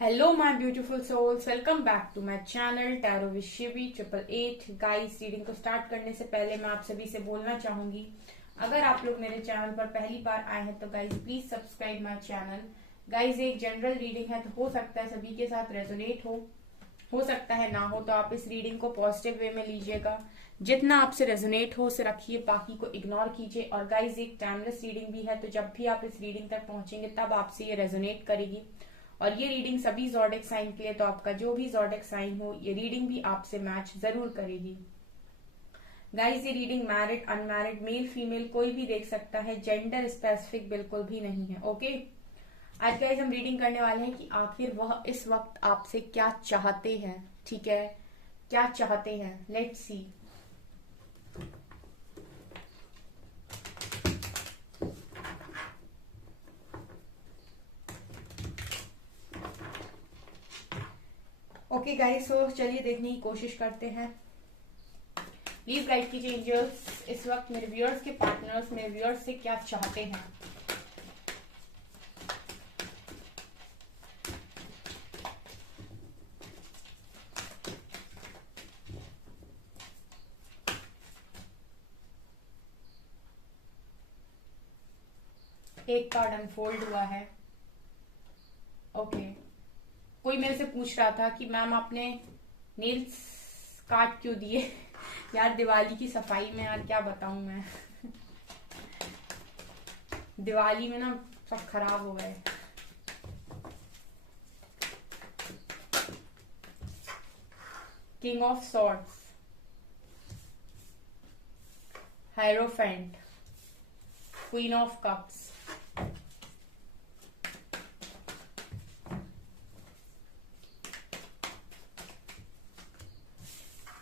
Hello my beautiful souls, welcome back to my channel tarot with Shivi 888। Guys, reading को start करने से पहले मैं आप सभी से बोलना चाहूंगी, अगर आप लोग मेरे चैनल पर पहली बार आए हैं तो guys please subscribe my channel. Guys, एक जनरल रीडिंग है तो हो सकता है सभी के साथ रेजोनेट हो सकता है ना हो, तो आप इस रीडिंग को पॉजिटिव वे में लीजिएगा। जितना आपसे रेजोनेट हो उसे रखिए, बाकी को इग्नोर कीजिए। और गाइज, एक टाइमलेस रीडिंग भी है, तो जब भी आप इस रीडिंग तक पहुंचेंगे तब आपसे ये रेजोनेट करेगी। और ये रीडिंग सभी ज़ोडिक साइन के लिए, तो आपका जो भी ज़ोडिक साइन हो ये रीडिंग भी आपसे मैच जरूर करेगी। गाइज, ये reading married unmarried male female कोई भी देख सकता है, जेंडर स्पेसिफिक बिल्कुल भी नहीं है। ओके, आज गाइज हम रीडिंग करने वाले हैं कि आखिर वह इस वक्त आपसे क्या चाहते हैं। ठीक है, क्या चाहते हैं, लेट्स सी। ओके गाइज, सो चलिए देखने की कोशिश करते हैं। प्लीज गाइड कीजिए एंजल्स, इस वक्त मेरे व्यूअर्स के पार्टनर्स मेरे व्यूअर्स से क्या चाहते हैं। एक कार्ड अनफोल्ड हुआ है। ओके, कोई मेरे से पूछ रहा था कि मैम आपने नेल्स काट क्यों दिए यार दिवाली की सफाई में, यार क्या बताऊं मैं दिवाली में ना सब खराब हो गए। King of swords, hierophant, queen of cups,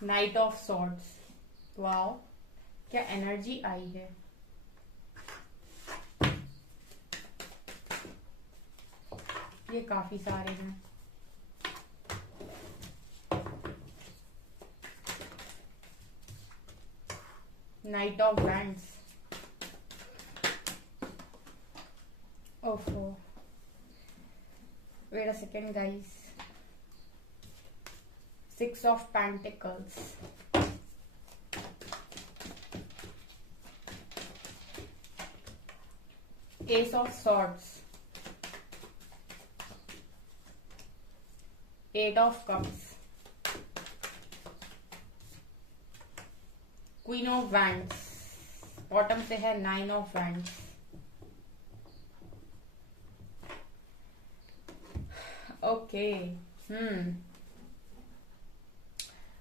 knight of swords. Wow, क्या एनर्जी आई है। ये काफी सारे हैं। Knight of wands. ओफो, wait a second guys. Six of pentacles, ace of swords, eight of cups, queen of wands, bottom से है nine of wands. Okay,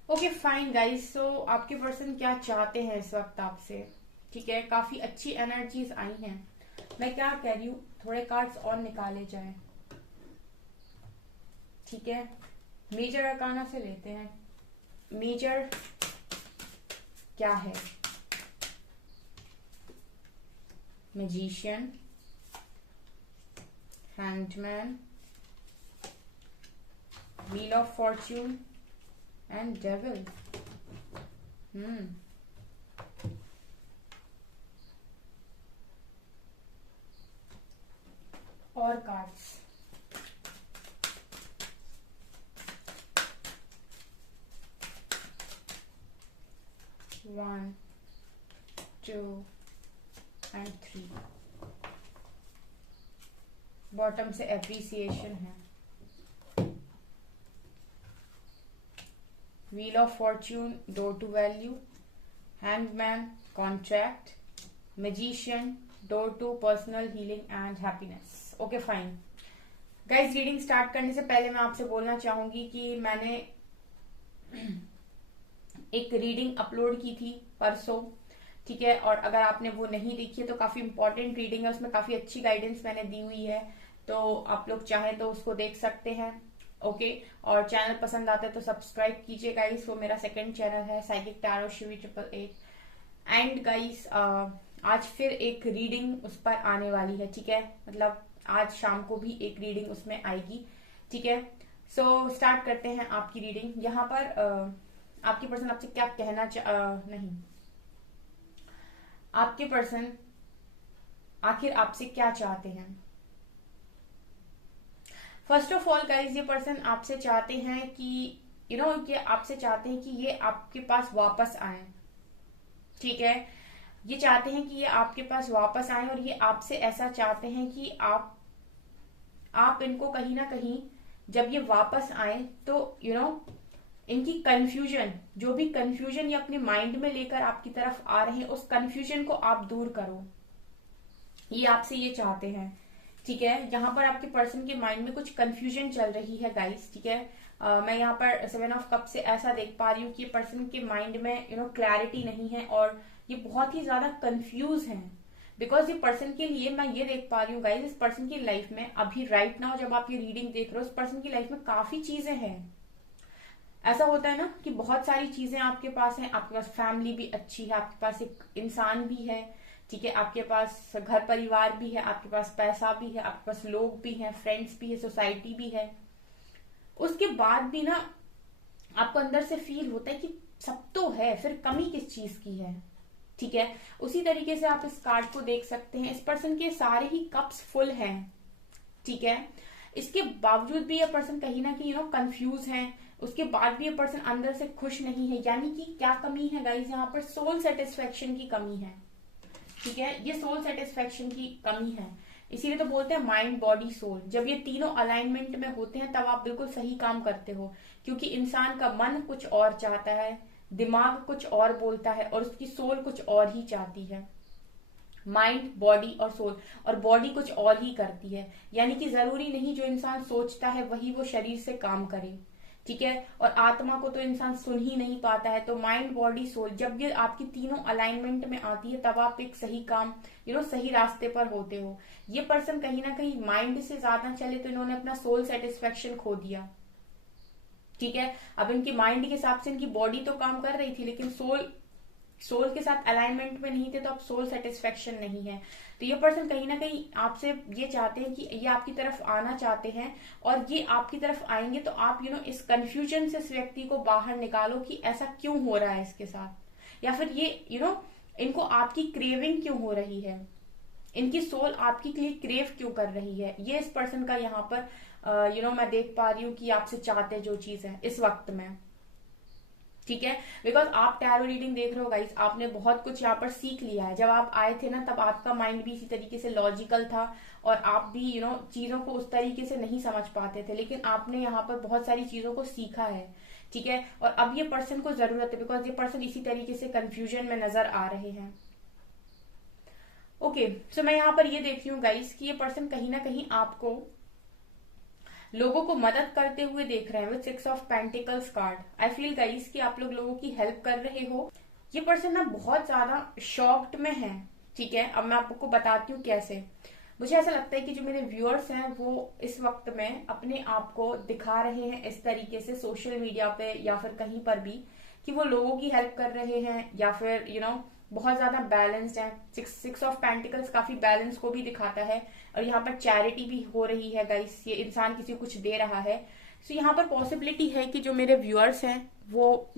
okay fine guys, so आपके पर्सन क्या चाहते हैं इस वक्त आपसे। ठीक है, काफी अच्छी एनर्जीज आई हैं। मैं क्या कह रही हूँ, थोड़े कार्ड्स और निकाले जाए। ठीक है, मेजर अरकाना से लेते हैं। मेजर क्या है? Magician, hanged man, wheel of fortune and devil. और cards, one, two and three. Bottom से एप्रिसिएशन है। Wheel of fortune, door to value, hangman, contract, magician, door to personal healing and happiness. Okay fine guys, reading start करने से पहले मैं आपसे बोलना चाहूंगी कि मैंने एक रीडिंग अपलोड की थी परसों। ठीक है, और अगर आपने वो नहीं देखी है तो काफी इंपॉर्टेंट रीडिंग है, उसमें काफी अच्छी गाइडेंस मैंने दी हुई है, तो आप लोग चाहें तो उसको देख सकते हैं। ओके, और चैनल पसंद आता है तो सब्सक्राइब कीजिए गाइस। वो मेरा सेकंड चैनल है psychic tarot Shivi 888। And guys, आज फिर एक रीडिंग उस पर आने वाली है। ठीक है, मतलब आज शाम को भी एक रीडिंग उसमें आएगी। ठीक है, सो स्टार्ट करते हैं आपकी रीडिंग। यहाँ पर आपकी पर्सन आपसे क्या कहना नहीं, आपके पर्सन आखिर आपसे क्या चाहते हैं। फर्स्ट ऑफ ऑल गाइज, ये पर्सन आपसे चाहते हैं कि कि आपसे चाहते हैं कि ये आपके पास वापस आए, ठीक है। ये चाहते हैं कि ये आपके पास वापस आए और ये आपसे ऐसा चाहते हैं कि आप इनको कहीं ना कहीं जब ये वापस आए तो इनकी कंफ्यूजन, जो भी कंफ्यूजन ये अपने माइंड में लेकर आपकी तरफ आ रहे हैं, उस कंफ्यूजन को आप दूर करो, ये आपसे ये चाहते हैं, ठीक है। यहाँ पर आपके पर्सन के माइंड में कुछ कंफ्यूजन चल रही है गाइस, ठीक है। मैं यहाँ पर 7 ऑफ कप से ऐसा देख पा रही हूँ कि ये पर्सन के माइंड में क्लैरिटी नहीं है और ये बहुत ही ज्यादा कंफ्यूज हैं। बिकॉज ये पर्सन के लिए मैं ये देख पा रही हूँ गाइस, इस पर्सन की लाइफ में अभी राइट नाउ जब आप ये रीडिंग देख रहे हो, इस पर्सन की लाइफ में काफी चीजें हैं। ऐसा होता है ना कि बहुत सारी चीजें आपके पास हैं, आपके पास फैमिली भी अच्छी है, आपके पास एक इंसान भी है, ठीक है, आपके पास घर परिवार भी है, आपके पास पैसा भी है, आपके पास लोग भी हैं, फ्रेंड्स भी है, सोसाइटी भी है। उसके बाद भी ना आपको अंदर से फील होता है कि सब तो है, फिर कमी किस चीज की है, ठीक है। उसी तरीके से आप इस कार्ड को देख सकते हैं, इस पर्सन के सारे ही कप्स फुल हैं, ठीक है। इसके बावजूद भी ये पर्सन कहीं ना कहीं कंफ्यूज है, उसके बाद भी ये पर्सन अंदर से खुश नहीं है। यानी कि क्या कमी है गाइस, यहाँ पर सोल सेटिस्फेक्शन की कमी है, ठीक है। ये सोल सेटिस्फेक्शन की कमी है, इसीलिए तो बोलते हैं माइंड बॉडी सोल। जब ये तीनों अलाइनमेंट में होते हैं तब आप बिल्कुल सही काम करते हो, क्योंकि इंसान का मन कुछ और चाहता है, दिमाग कुछ और बोलता है और उसकी सोल कुछ और ही चाहती है। माइंड, बॉडी और सोल, और बॉडी कुछ और ही करती है। यानी कि जरूरी नहीं जो इंसान सोचता है वही वो शरीर से काम करे, ठीक है। और आत्मा को तो इंसान सुन ही नहीं पाता है। तो माइंड, बॉडी, सोल जब ये आपकी तीनों अलाइनमेंट में आती है तब आप एक सही काम सही रास्ते पर होते हो। ये पर्सन कहीं ना कहीं माइंड से ज्यादा चले तो इन्होंने अपना सोल सेटिस्फेक्शन खो दिया, ठीक है। अब इनकी माइंड के हिसाब से इनकी बॉडी तो काम कर रही थी, लेकिन सोल के साथ अलाइनमेंट में नहीं थे, तो अब सोल सेटिस्फेक्शन नहीं है। तो ये पर्सन कहीं ना कहीं आपसे ये चाहते हैं कि ये आपकी तरफ आना चाहते हैं, और ये आपकी तरफ आएंगे तो आप इस कंफ्यूजन से इस व्यक्ति को बाहर निकालो कि ऐसा क्यों हो रहा है इसके साथ, या फिर ये इनको आपकी क्रेविंग क्यों हो रही है, इनकी सोल आपके लिए क्रेव क्यों कर रही है। ये इस पर्सन का यहाँ पर मैं देख पा रही हूँ कि आपसे चाहते जो चीज है इस वक्त में, ठीक है। बिकॉज आप टैरो रीडिंग देख रहे हो गाइस, आपने बहुत कुछ यहाँ पर सीख लिया है। जब आप आए थे ना तब आपका माइंड भी इसी तरीके से लॉजिकल था और आप भी चीजों को उस तरीके से नहीं समझ पाते थे, लेकिन आपने यहाँ पर बहुत सारी चीजों को सीखा है, ठीक है। और अब ये पर्सन को जरूरत है, बिकॉज ये पर्सन इसी तरीके से कंफ्यूजन में नजर आ रहे हैं। ओके, सो मैं यहाँ पर ये देख रही हूँ गाइस कि ये पर्सन कहीं ना कहीं आपको लोगों को मदद करते हुए देख रहे हैं with 6 of pentacles card. I feel guys कि आप लोग लोगों की हेल्प कर रहे हो। ये पर्सन ना बहुत ज्यादा शॉक्ड में है, ठीक है। अब मैं आपको बताती हूँ कैसे। मुझे ऐसा लगता है कि जो मेरे व्यूअर्स हैं वो इस वक्त में अपने आप को दिखा रहे हैं इस तरीके से सोशल मीडिया पे या फिर कहीं पर भी कि वो लोगों की हेल्प कर रहे हैं, या फिर बहुत ज्यादा बैलेंस्ड है। 6 ऑफ पेंटिकल्स काफी बैलेंस को भी दिखाता है, और यहाँ पर चैरिटी भी हो रही है गाइस, ये इंसान किसी को कुछ दे रहा है। सो यहाँ पर पॉसिबिलिटी है कि जो मेरे व्यूअर्स हैं वो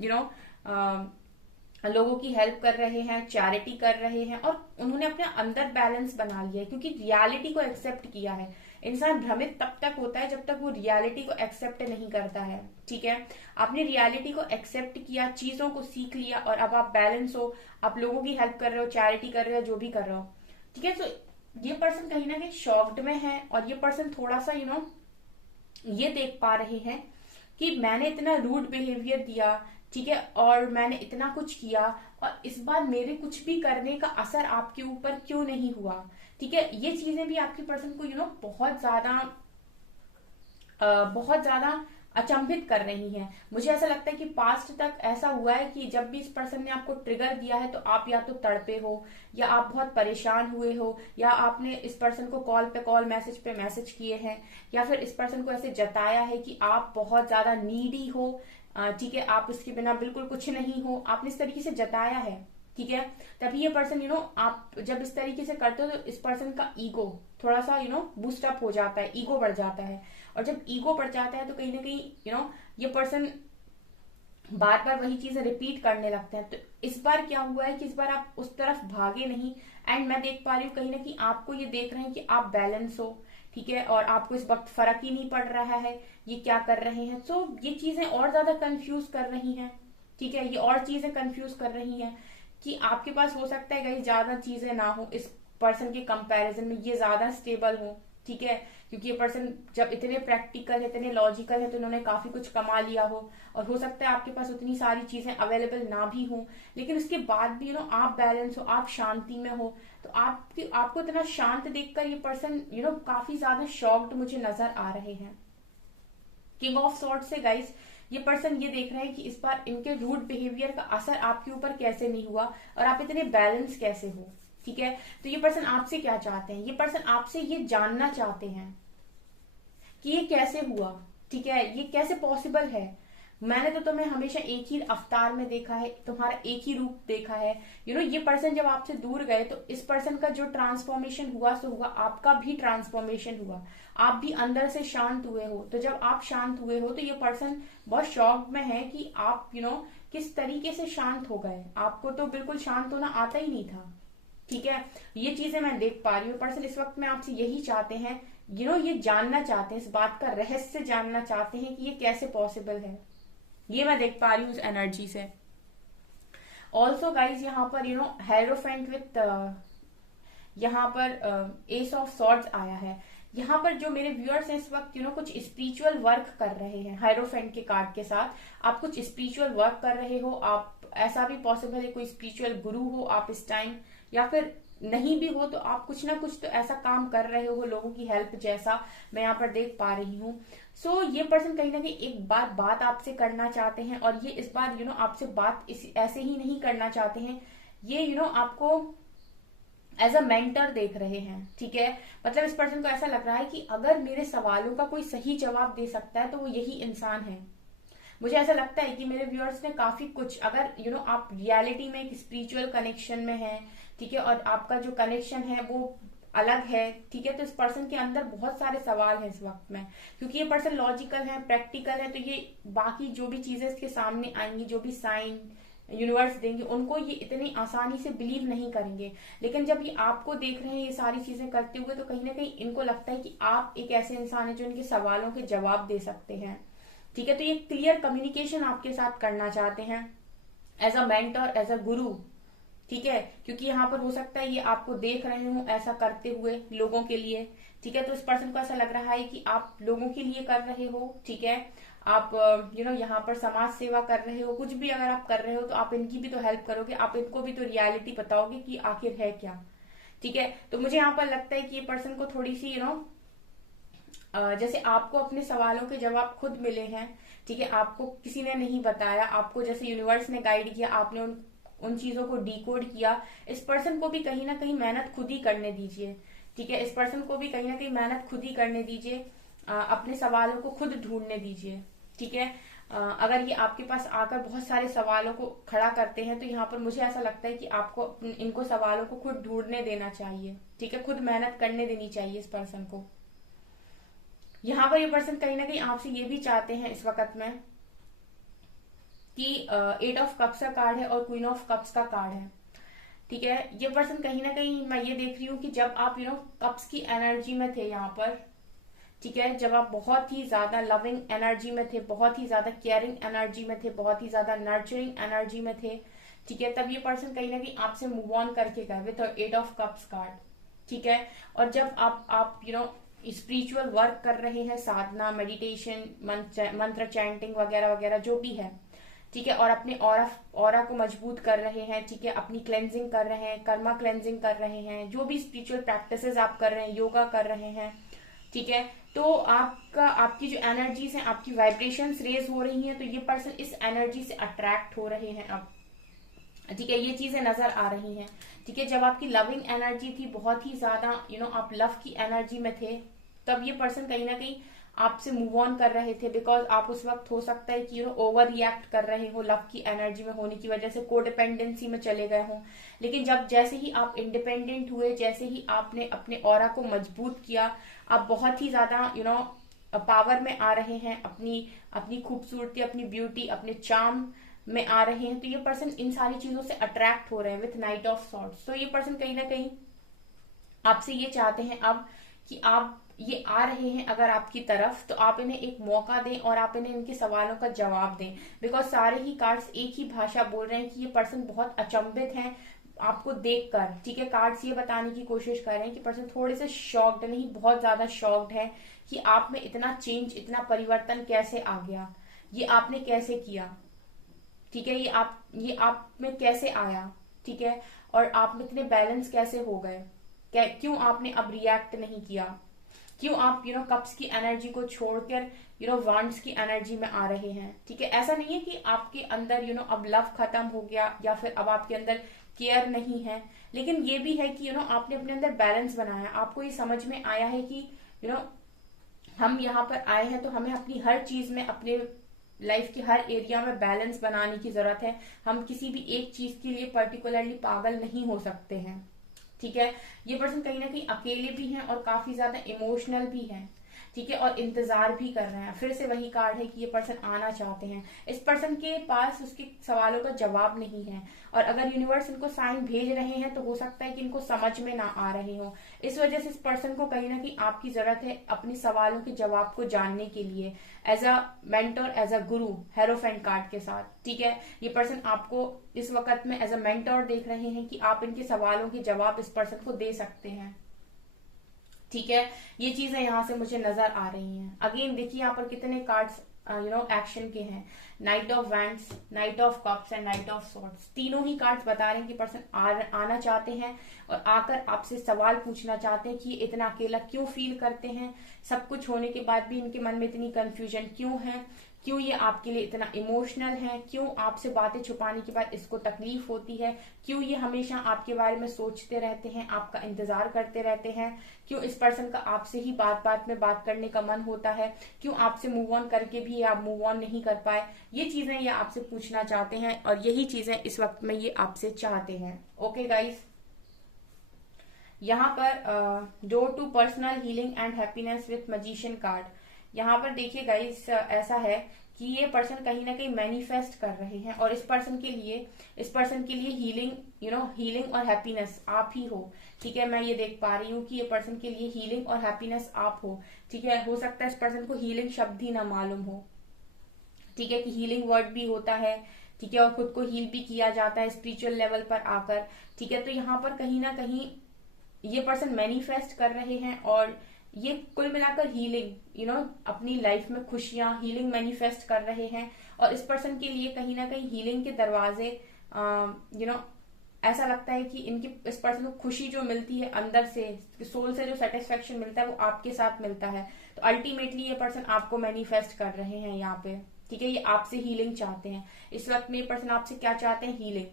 लोगों की हेल्प कर रहे हैं, चैरिटी कर रहे हैं, और उन्होंने अपने अंदर बैलेंस बना लिया है, क्योंकि रियलिटी को एक्सेप्ट किया है। इंसान भ्रमित तब तक होता है जब तक वो रियलिटी को एक्सेप्ट नहीं करता है, ठीक है। आपने रियलिटी को एक्सेप्ट किया, चीजों को सीख लिया, और अब आप बैलेंस हो, आप लोगों की हेल्प कर रहे हो, चैरिटी कर रहे हो, जो भी कर रहे हो, ठीक है। तो ये पर्सन कहीं ना कहीं शॉक्ड में है, और ये पर्सन थोड़ा सा ये देख पा रहे हैं कि मैंने इतना रूड बिहेवियर दिया, ठीक है, और मैंने इतना कुछ किया, और इस बार मेरे कुछ भी करने का असर आपके ऊपर क्यों नहीं हुआ, ठीक है। ये चीजें भी आपके पर्सन को बहुत ज्यादा अचंभित कर रही हैं। मुझे ऐसा लगता है कि पास्ट तक ऐसा हुआ है कि जब भी इस पर्सन ने आपको ट्रिगर दिया है तो आप या तो तड़पे हो, या आप बहुत परेशान हुए हो, या आपने इस पर्सन को कॉल पे कॉल, मैसेज पे मैसेज किए हैं, या फिर इस पर्सन को ऐसे जताया है कि आप बहुत ज्यादा नीडी हो, ठीक है, आप उसके बिना बिल्कुल कुछ नहीं हो, आपने इस तरीके से जताया है, ठीक है। तभी ये पर्सन आप जब इस तरीके से करते हो तो इस पर्सन का ईगो थोड़ा सा बूस्ट अप हो जाता है, ईगो बढ़ जाता है, और जब ईगो बढ़ जाता है तो कहीं ना कहीं ये पर्सन बार बार वही चीजें रिपीट करने लगते हैं। तो इस बार क्या हुआ है कि इस बार आप उस तरफ भागे नहीं, एंड मैं देख पा रही हूँ कहीं ना कहीं आपको ये देख रहे हैं कि आप बैलेंस हो, ठीक है, और आपको इस वक्त फर्क ही नहीं पड़ रहा है ये क्या कर रहे हैं। तो ये चीजें और ज्यादा कंफ्यूज कर रही हैं, ठीक है, ये और चीजें कंफ्यूज कर रही हैं कि आपके पास हो सकता है कहीं ज्यादा चीजें ना हो इस पर्सन के कंपैरिजन में, ये ज्यादा स्टेबल हो, ठीक है, क्योंकि ये पर्सन जब इतने प्रैक्टिकल है, इतने लॉजिकल है, तो इन्होंने काफी कुछ कमा लिया हो, और हो सकता है आपके पास उतनी सारी चीजें अवेलेबल ना भी हो, लेकिन उसके बाद भी आप बैलेंस हो, आप शांति में हो। तो आपको इतना शांत देखकर ये पर्सन काफी ज्यादा शॉक्ड मुझे नजर आ रहे हैं। किंग ऑफ सॉर्ड से गाइस ये पर्सन ये देख रहे हैं कि इस बार इनके रूड बिहेवियर का असर आपके ऊपर कैसे नहीं हुआ और आप इतने बैलेंस कैसे हो, ठीक है। तो ये पर्सन आपसे क्या चाहते हैं, ये पर्सन आपसे ये जानना चाहते हैं कि ये कैसे हुआ, ठीक है, ये कैसे पॉसिबल है। मैंने तो तुम्हें हमेशा एक ही अवतार में देखा है, तुम्हारा एक ही रूप देखा है। ये पर्सन जब आपसे दूर गए तो इस पर्सन का जो ट्रांसफॉर्मेशन हुआ सो हुआ, आपका भी ट्रांसफॉर्मेशन हुआ, आप भी अंदर से शांत हुए हो। तो जब आप शांत हुए हो तो ये पर्सन बहुत शॉक में है कि आप किस तरीके से शांत हो गए। आपको तो बिल्कुल शांत होना आता ही नहीं था, ठीक है। ये चीजें मैं देख पा रही हूँ। पर्सन इस वक्त में आपसे यही चाहते हैं, ये जानना चाहते हैं, इस बात का रहस्य जानना चाहते हैं कि ये कैसे पॉसिबल है। ये मैं देख पा रही हूँ उस एनर्जी से। ऑल्सो गाइज यहाँ पर हेरोफेंट विथ यहाँ पर एस ऑफ सॉर्ड्स आया है। यहाँ पर जो मेरे व्यूअर्स हैं इस वक्त कुछ स्पिरिचुअल वर्क कर रहे हैं। हायरोफेंट के कार्ड के साथ आप कुछ स्पिरिचुअल वर्क कर रहे हो। आप ऐसा भी पॉसिबल है कोई स्पिरिचुअल गुरु हो आप इस टाइम, या फिर नहीं भी हो तो आप कुछ ना कुछ तो ऐसा काम कर रहे हो लोगों की हेल्प जैसा मैं यहाँ पर देख पा रही हूँ। सो ये पर्सन कहीं ना कहीं एक बार बात आपसे करना चाहते हैं, और ये इस बार आपसे बात ऐसे ही नहीं करना चाहते हैं। ये आपको एज अ मेंटर देख रहे हैं, ठीक है। मतलब इस पर्सन को ऐसा लग रहा है कि अगर मेरे सवालों का कोई सही जवाब दे सकता है तो वो यही इंसान है। मुझे ऐसा लगता है कि मेरे व्यूअर्स ने काफी कुछ, अगर आप रियलिटी में एक स्पिरिचुअल कनेक्शन में है, ठीक है, और आपका जो कनेक्शन है वो अलग है, ठीक है, तो इस पर्सन के अंदर बहुत सारे सवाल हैं इस वक्त में, क्योंकि ये पर्सन लॉजिकल है, प्रैक्टिकल है, तो ये बाकी जो भी चीजें इसके सामने आएंगी, जो भी साइन यूनिवर्स देंगे, उनको ये इतनी आसानी से बिलीव नहीं करेंगे। लेकिन जब ये आपको देख रहे हैं ये सारी चीजें करते हुए, तो कहीं ना कहीं इनको लगता है कि आप एक ऐसे इंसान है जो इनके सवालों के जवाब दे सकते हैं, ठीक है। तो ये क्लियर कम्युनिकेशन आपके साथ करना चाहते हैं as a mentor, as a guru, ठीक है, क्योंकि यहाँ पर हो सकता है ये आपको देख रहे हो ऐसा करते हुए लोगों के लिए, ठीक है। तो इस पर्सन को ऐसा लग रहा है कि आप लोगों के लिए कर रहे हो, ठीक है, आप यहाँ पर समाज सेवा कर रहे हो, कुछ भी अगर आप कर रहे हो तो आप इनकी भी तो हेल्प करोगे, आप इनको भी तो रियलिटी बताओगे कि आखिर है क्या, ठीक है। तो मुझे यहाँ पर लगता है कि ये पर्सन को थोड़ी सी जैसे आपको अपने सवालों के जवाब खुद मिले हैं, ठीक है, आपको किसी ने नहीं बताया, आपको जैसे यूनिवर्स ने गाइड किया, आपने उन चीजों को डिकोड किया। इस पर्सन को भी कहीं ना कहीं मेहनत खुद ही करने दीजिए, ठीक है, इस पर्सन को भी कहीं ना कहीं मेहनत खुद ही करने दीजिए, अपने सवालों को खुद ढूंढने दीजिए, ठीक है। अगर ये आपके पास आकर बहुत सारे सवालों को खड़ा करते हैं तो यहाँ पर मुझे ऐसा लगता है कि आपको इनको सवालों को खुद ढूंढने देना चाहिए, ठीक है, खुद मेहनत करने देनी चाहिए इस पर्सन को। यहाँ पर ये पर्सन कहीं ना कहीं आपसे ये भी चाहते हैं इस वक्त में कि 8 ऑफ कप्स का कार्ड है और क्वीन ऑफ कप्स का कार्ड है, ठीक है। ये पर्सन कहीं ना कहीं मैं ये देख रही हूँ कि जब आप कप्स की एनर्जी में थे यहाँ पर, ठीक है, जब आप बहुत ही ज्यादा लविंग एनर्जी में थे, बहुत ही ज्यादा केयरिंग एनर्जी में थे, बहुत ही ज्यादा नर्चरिंग एनर्जी में थे, ठीक है, तब ये पर्सन कहीं ना कहीं आपसे मूव ऑन करके गए विद 8 ऑफ कप्स कार्ड, ठीक है। और जब आप स्पिरिचुअल वर्क कर रहे हैं, साधना, मेडिटेशन, मंत्र चैंटिंग वगैरह वगैरह जो भी है, ठीक है, और अपने ऑरा को मजबूत कर रहे हैं, ठीक है, अपनी क्लेंजिंग कर रहे हैं, कर्मा क्लेंजिंग कर रहे हैं, जो भी स्पिरिचुअल प्रैक्टिसेस आप कर रहे हैं, योगा कर रहे हैं, ठीक है, तो आपकी जो एनर्जीज हैं, आपकी वाइब्रेशंस रेज हो रही हैं, तो ये पर्सन इस एनर्जी से अट्रैक्ट हो रहे हैं अब, ठीक है, ये चीजें नजर आ रही हैं, ठीक है। जब आपकी लविंग एनर्जी थी, बहुत ही ज्यादा आप लव की एनर्जी में थे, तब ये पर्सन कहीं ना कहीं आपसे मूव ऑन कर रहे थे, बिकॉज आप उस वक्त हो सकता है कि ओवर रिएक्ट कर रहे हो लव की एनर्जी में होने की वजह से, कोडिपेंडेंसी में चले गए हो। लेकिन जब जैसे ही आप इंडिपेंडेंट हुए, जैसे ही आपने अपने ऑरा को मजबूत किया, आप बहुत ही ज्यादा पावर में आ रहे हैं, अपनी खूबसूरती, अपनी ब्यूटी, अपने चार्म में आ रहे हैं। तो ये पर्सन इन सारी चीजों से अट्रैक्ट हो रहे हैं विथ नाइट ऑफ सॉर्ड्स। तो ये पर्सन कहीं ना कहीं आपसे ये चाहते हैं अब कि आप ये आ रहे हैं अगर आपकी तरफ, तो आप इन्हें एक मौका दें और आप इन्हें इनके सवालों का जवाब दें। बिकॉज सारे ही कार्ड्स एक ही भाषा बोल रहे हैं कि ये पर्सन बहुत अचंभित हैं आपको देखकर, ठीक है। कार्ड्स ये बताने की कोशिश कर रहे हैं कि पर्सन थोड़े से शॉक्ड, नहीं बहुत ज्यादा शॉक्ड है कि आप में इतना चेंज, इतना परिवर्तन कैसे आ गया, ये आपने कैसे किया, ठीक है। ये आप में कैसे आया, ठीक है। और आप में इतने बैलेंस कैसे हो गए, क्यों आपने अब रिएक्ट नहीं किया, क्यों आप कप्स की एनर्जी को छोड़कर वांड्स की एनर्जी में आ रहे हैं, ठीक है। ऐसा नहीं है कि आपके अंदर अब लव खत्म हो गया या फिर अब आपके अंदर केयर नहीं है, लेकिन ये भी है कि आपने अपने अंदर बैलेंस बनाया। आपको ये समझ में आया है कि हम यहाँ पर आए हैं तो हमें अपनी हर चीज में, अपने लाइफ के हर एरिया में बैलेंस बनाने की जरूरत है। हम किसी भी एक चीज के लिए पर्टिकुलरली पागल नहीं हो सकते हैं, ठीक है। ये पर्सन कहीं ना कहीं अकेले भी हैं और काफी ज्यादा इमोशनल भी हैं, ठीक है, और इंतजार भी कर रहे हैं। फिर से वही कार्ड है कि ये पर्सन आना चाहते हैं। इस पर्सन के पास उसके सवालों का जवाब नहीं है, और अगर यूनिवर्स इनको साइन भेज रहे हैं तो हो सकता है कि इनको समझ में ना आ रहे हो। इस वजह से इस पर्सन को कहीं ना कहीं आपकी जरूरत है अपने सवालों के जवाब को जानने के लिए, as a mentor, as a guru, hierophant card के साथ, ठीक है। ये पर्सन आपको इस वक्त में एज अ मेंटर देख रहे हैं कि आप इनके सवालों के जवाब इस पर्सन को दे सकते हैं, ठीक है। ये चीजें यहाँ से मुझे नजर आ रही हैं। अगेन देखिए यहाँ पर कितने कार्ड्स एक्शन के हैं, knight of wands, night of cups and night of swords. तीनों ही कार्ड्स बता रहे हैं कि पर्सन आना चाहते हैं और आकर आपसे सवाल पूछना चाहते हैं कि ये इतना अकेला क्यों फील करते हैं, सब कुछ होने के बाद भी इनके मन में इतनी कंफ्यूजन क्यों है, क्यों ये आपके लिए इतना इमोशनल है, क्यों आपसे बातें छुपाने के बाद इसको तकलीफ होती है, क्यों ये हमेशा आपके बारे में सोचते रहते हैं, आपका इंतजार करते रहते हैं, क्यों इस पर्सन का आपसे ही बात बात में बात करने का मन होता है, क्यों आपसे मूव ऑन करके भी आप मूव ऑन नहीं कर पाए। ये चीजें ये आपसे पूछना चाहते हैं और यही चीजें इस वक्त में ये आपसे चाहते हैं। ओके गाइस, यहाँ पर door to personal healing and happiness with magician card. यहाँ पर देखिए गाइस, ऐसा है कि ये पर्सन कहीं ना कहीं मैनिफेस्ट कर रहे हैं और इस पर्सन के लिए हीलिंग हीलिंग और हैप्पीनेस आप ही हो, ठीक है। मैं ये देख पा रही हूँ कि ये पर्सन के लिए हीलिंग और हैप्पीनेस आप हो, ठीक है। हो सकता है इस पर्सन को हीलिंग शब्द ही ना मालूम हो, ठीक है, कि हीलिंग वर्ड भी होता है, ठीक है, और खुद को हील भी किया जाता है स्पिरिचुअल लेवल पर आकर, ठीक है। तो यहाँ पर कहीं ना कहीं ये पर्सन मैनिफेस्ट कर रहे हैं और ये कुल मिलाकर हीलिंग अपनी लाइफ में खुशियां, हीलिंग मैनिफेस्ट कर रहे हैं। और इस पर्सन के लिए कहीं ना कहीं हीलिंग के दरवाजे ऐसा लगता है कि इस पर्सन को खुशी जो मिलती है अंदर से, सोल से जो सेटिस्फेक्शन मिलता है वो आपके साथ मिलता है। तो अल्टीमेटली ये पर्सन आपको मैनिफेस्ट कर रहे हैं यहाँ पे, ठीक है। ये आपसे हीलिंग चाहते हैं। इस वक्त में ये पर्सन आपसे क्या चाहते हैं? हीलिंग।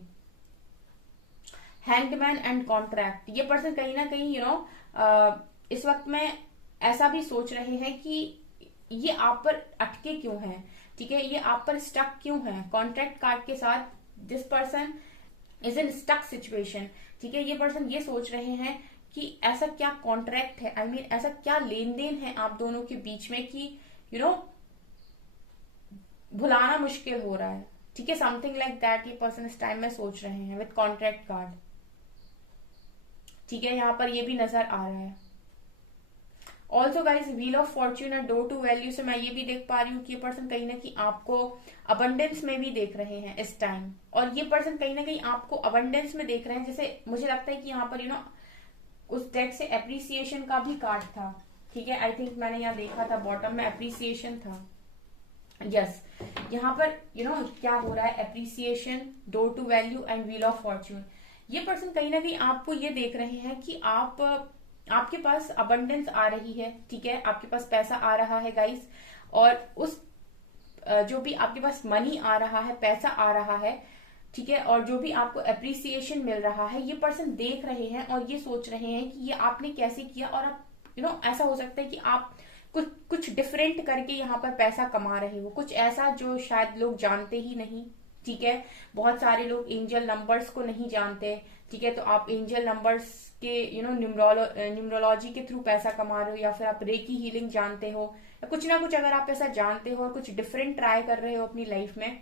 Hangman and contract. ये पर्सन कहीं ना कहीं इस वक्त में ऐसा भी सोच रहे हैं कि ये आप पर अटके क्यों हैं, ठीक है, ये आप पर स्टक क्यों है। कॉन्ट्रैक्ट कार्ड के साथ this person is in stuck situation, ठीक है। ये पर्सन ये सोच रहे हैं कि ऐसा क्या कॉन्ट्रैक्ट है, आई मीन ऐसा क्या लेन देन है आप दोनों के बीच में कि भुलाना मुश्किल हो रहा है, ठीक है। समथिंग लाइक दैट ये पर्सन इस टाइम में सोच रहे हैं विद कॉन्ट्रैक्ट कार्ड, ठीक है। यहाँ पर ये भी नजर आ रहा है। Also guys wheel of Fortune और डोर टू वैल्यू से मैं ये भी देख पा रही हूँ कि ये पर्सन कहीं ना कहीं आपको अबंडेंस में भी देख रहे हैं इस टाइम, और ये पर्सन कहीं ना कहीं आपको अबंडेंस में देख रहे हैं। जैसे मुझे लगता है कि यहाँ पर उस डेट से एप्रिसिएशन का भी कार्ड था, ठीक है। आई थिंक मैंने यहाँ देखा था बॉटम में एप्रिसिएशन था, यस। यहाँ पर क्या हो रहा है, appreciation, door to value and wheel of fortune. ये पर्सन कहीं ना कहीं आपको ये देख रहे हैं कि आपके पास अबंडेंस आ रही है, ठीक है, आपके पास पैसा आ रहा है गाइस, और उस जो भी आपके पास मनी आ रहा है, पैसा आ रहा है, ठीक है, और जो भी आपको एप्रिसिएशन मिल रहा है, ये पर्सन देख रहे हैं और ये सोच रहे हैं कि ये आपने कैसे किया। और आप ऐसा हो सकता है कि आप कुछ डिफरेंट करके यहाँ पर पैसा कमा रहे हो, कुछ ऐसा जो शायद लोग जानते ही नहीं, ठीक है। बहुत सारे लोग एंजल नंबर्स को नहीं जानते, ठीक है, तो आप एंजल नंबर्स के न्यूमरोलॉजी के थ्रू पैसा कमा रहे हो, या फिर आप रेकी हीलिंग जानते हो, या कुछ ना कुछ अगर आप ऐसा जानते हो और कुछ डिफरेंट ट्राई कर रहे हो अपनी लाइफ में,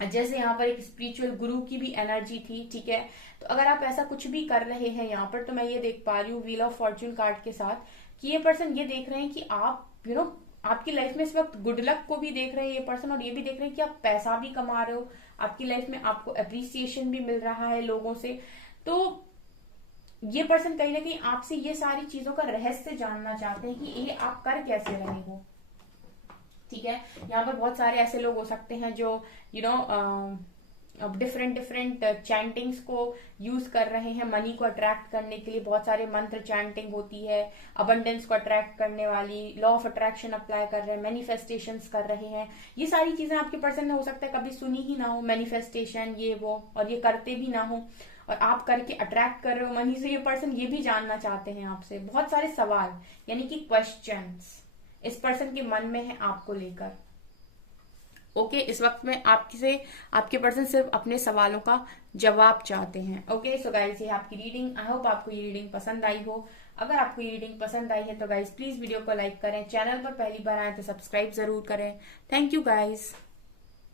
जैसे यहाँ पर एक स्पिरिचुअल गुरु की भी एनर्जी थी, ठीक है। तो अगर आप ऐसा कुछ भी कर रहे हैं यहाँ पर, तो मैं ये देख पा रही हूँ व्हील ऑफ फॉर्च्यून कार्ड के साथ कि ये पर्सन ये देख रहे हैं कि आप आपकी लाइफ में इस वक्त गुड लक को भी देख रहे हैं ये पर्सन, और ये भी देख रहे हैं कि आप पैसा भी कमा रहे हो, आपकी लाइफ में आपको अप्रिसिएशन भी मिल रहा है लोगों से। तो ये पर्सन कहीं ना कहीं आपसे ये सारी चीजों का रहस्य जानना चाहते हैं कि ये आप कर कैसे रहे हो, ठीक है। यहाँ पर बहुत सारे ऐसे लोग हो सकते हैं जो डिफरेंट चैंटिंग्स को यूज कर रहे हैं मनी को अट्रैक्ट करने के लिए। बहुत सारे मंत्र चैंटिंग होती है अबंडेंस को अट्रैक्ट करने वाली, लॉ ऑफ अट्रैक्शन अप्लाई कर रहे हैं, मैनिफेस्टेशंस कर रहे हैं। ये सारी चीजें आपके पर्सन ने हो सकता है कभी सुनी ही ना हो, मैनिफेस्टेशन ये वो, और ये करते भी ना हो, और आप करके अट्रैक्ट कर रहे हो मनी से। ये पर्सन ये भी जानना चाहते हैं आपसे, बहुत सारे सवाल यानी कि क्वेश्चंस इस पर्सन के मन में है आपको लेकर। ओके, इस वक्त में आपके पर्सन सिर्फ अपने सवालों का जवाब चाहते हैं। ओके सो गाइस, ये आपकी रीडिंग, आई होप आपको ये रीडिंग पसंद आई हो। अगर आपको ये रीडिंग पसंद आई है तो गाइस प्लीज वीडियो को लाइक करें, चैनल पर पहली बार आए तो सब्सक्राइब जरूर करें। Thank you guys.